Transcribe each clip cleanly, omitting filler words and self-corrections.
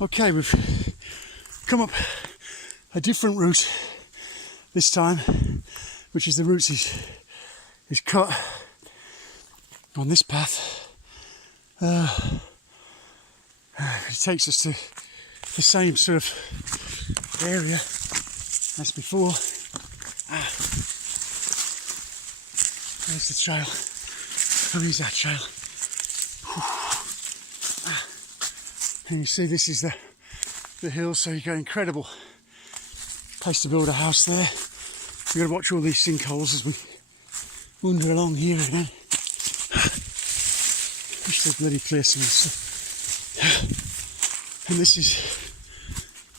Okay, we've come up a different route this time, which is the route he's cut on this path. It takes us to the same sort of area as before. There's the trail. Oh, here's that trail. And you see this is the hill, so you got an incredible place to build a house there. We've got to watch all these sinkholes as we wander along here again. Wish they'd bloody clear some of this. And this is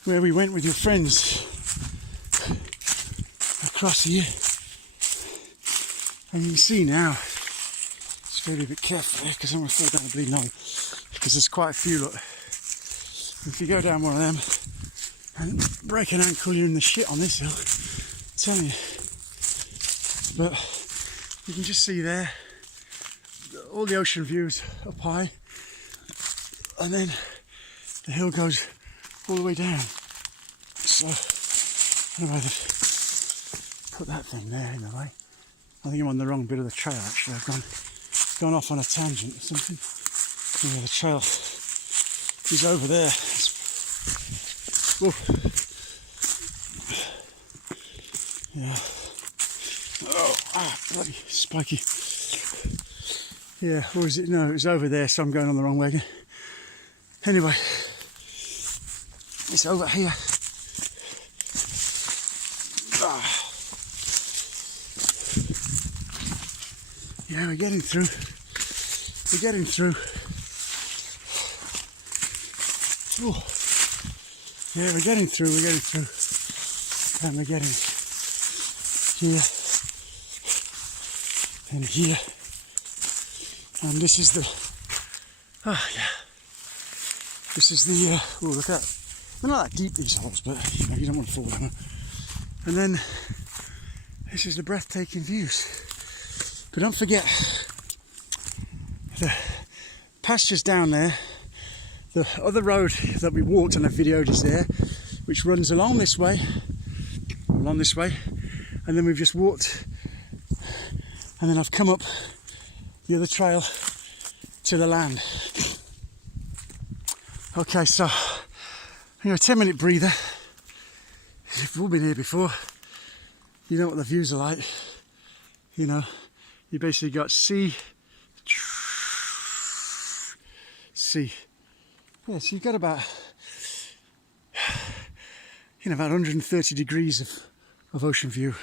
where we went with your friends. Across here. And you can see now, just gotta be a bit careful here because I don't want to fall down the bleeding hole. Because there's quite a few, look. If you go down one of them and break an ankle, you're in the shit on this hill. I'm telling you. But you can just see there all the ocean views up high, and then the hill goes all the way down. So I don't know why they've put that thing there in the way. I think I'm on the wrong bit of the trail actually. I've gone off on a tangent or something. Yeah, the trail is over there. Whoa. Yeah. Oh, bloody spiky. Yeah, or is it? No, it was over there, so I'm going on the wrong way again. Anyway, it's over here. Yeah, we're getting through. We're getting through. Ooh. Yeah, we're getting through, And we're getting here. And here. And this is the, this is the, oh look at that. They're not that deep, these holes, but you don't want to fall down. And then, this is the breathtaking views. But don't forget, the pastures down there, the other road that we walked and I videoed is there, which runs along this way, and then we've just walked, and then I've come up the other trail to the land. Okay, so, 10-minute breather. You've all been here before. You know what the views are like. You basically got sea. Yeah, so you've got about 130 degrees of ocean view.